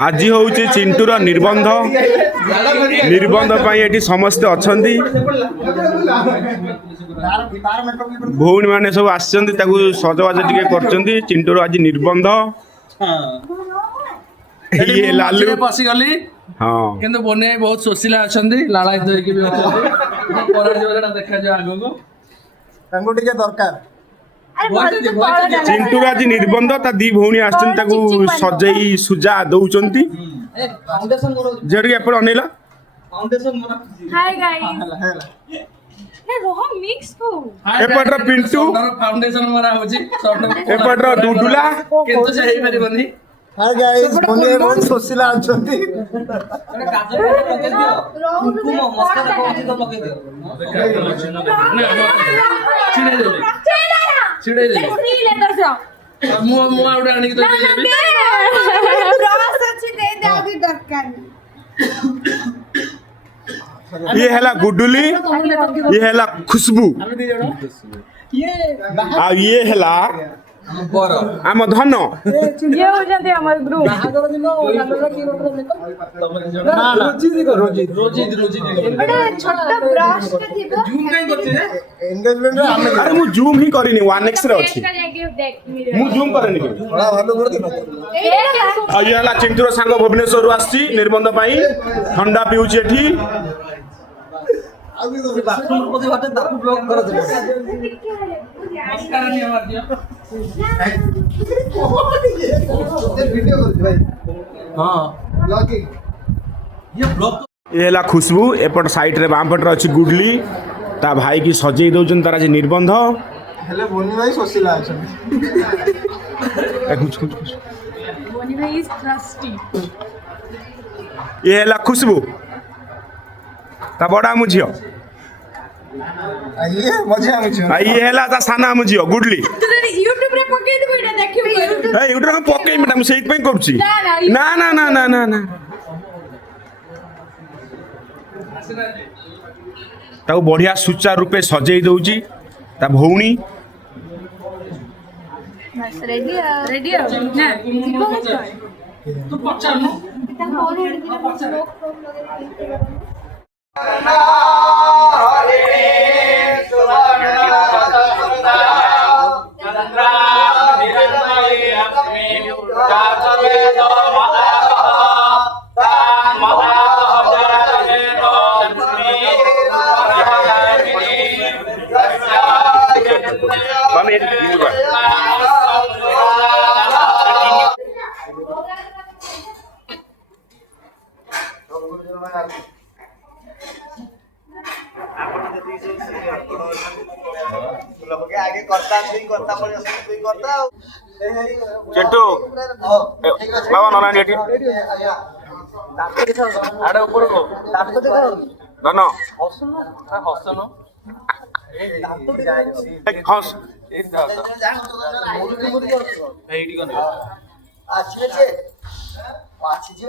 आज हूँ चिंटूर निबंध निबंध ये समस्ते अच्छा भौणी मैंने सब आसजबाज टे चिंटूर आज निबंध ये लालू पशिगली हाँ किंतु बनिया बहुत सोशिला अच्छा लालायित देखा आगो दरकार चिंटूर आज निबंध ता दी भौणी आजई सुजा दौरान झेड़ एपट अनेला हाय गाइस रोह मिक्स को एपटर पिंटू फाउंडेशन मरा होची एपटर डुडुला किंतु से हेई परिबनी हाय गाइस बनिया बहुत सोशिला अच्छा काजल लगे दियो कुकुम मस्का कोची तो लगे दियो छिड़े दे छिड़े दे फ्री लेदर से मु आउडे आनी तो रस अछि दे दे आदि दरकार ये हैला गुडुली ये हैला खुशबू आ ये हैला आम धन ये हो जाते हमर ग्रुप बड़ा छोटा ब्रश के थिबो जूम काई करछे एंगेजमेंट रे आमे अरे मु जूम ही करिनी 1x रे अछि मु जूम करनी बड़ा भालो कर दिनो आ ये हैला चिंटूर सांग भुवनेश्वर आसी निर्बंध पाई ठंडा पिउची एठी अभी तो बाथरूम को बाटे दापु ब्लॉक कर दे मस्का नहीं मार दियो वीडियो कर दे भाई हां ब्लॉकिंग ये ब्लॉक ये हैला खुशबू एपट साइड रे बाम पट रे अछि गुडली ता भाई की सजेई दउचन तार आज निर्बंध हेले बोनी भाई सोशिला अच्छा कुछ कुछ कुछ बोनी भाई इज थर्स्टी ये हैला खुशबू ता बड़ा मु झियो आइए मजा आछे आ ये हैला ता साना मु झियो गुडली तू यूट्यूब रे पके देबो एटा देखिबो यूट्यूब ए उडरा पके मैडम सेइत पई करछि ना ना ना ना ना ना ताऊ बढ़िया सुचार रूपे सजेई दउची ता भौणी रेडी रेडी ना तू पचानु आगे करता नहीं करता पड़े नहीं करता चेटू बाबा नरानी एठी आडे ऊपर को धन हसनो हस एडी कोन आछे छे आछे जे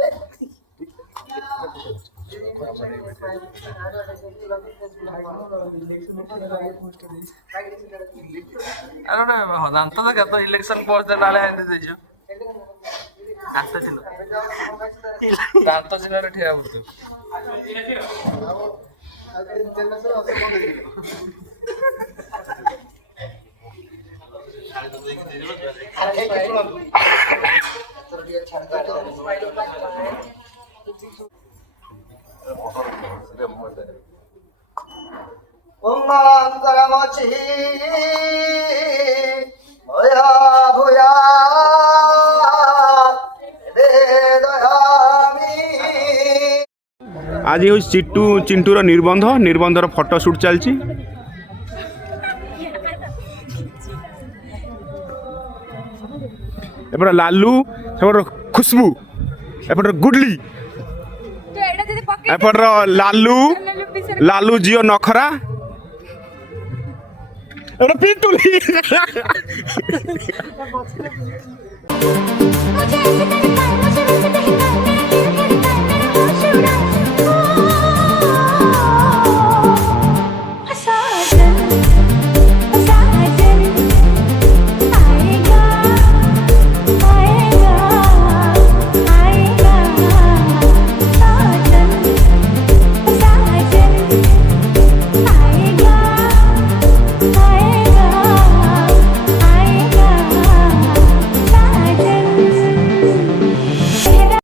अरे दांत का तो इलेक्शन पर डाले आंदे देजो दांत चिन्ह दांत चिन्ह रे ठिया बुतु मंगलमचि भया भूया आज हूँ चिंटूर निबंध निबंधर फोटो शूट चलती एपट लालू सेपट खुशबू एपट गुडली एपट लालू लालू जियो नखरा एपट पिंटुली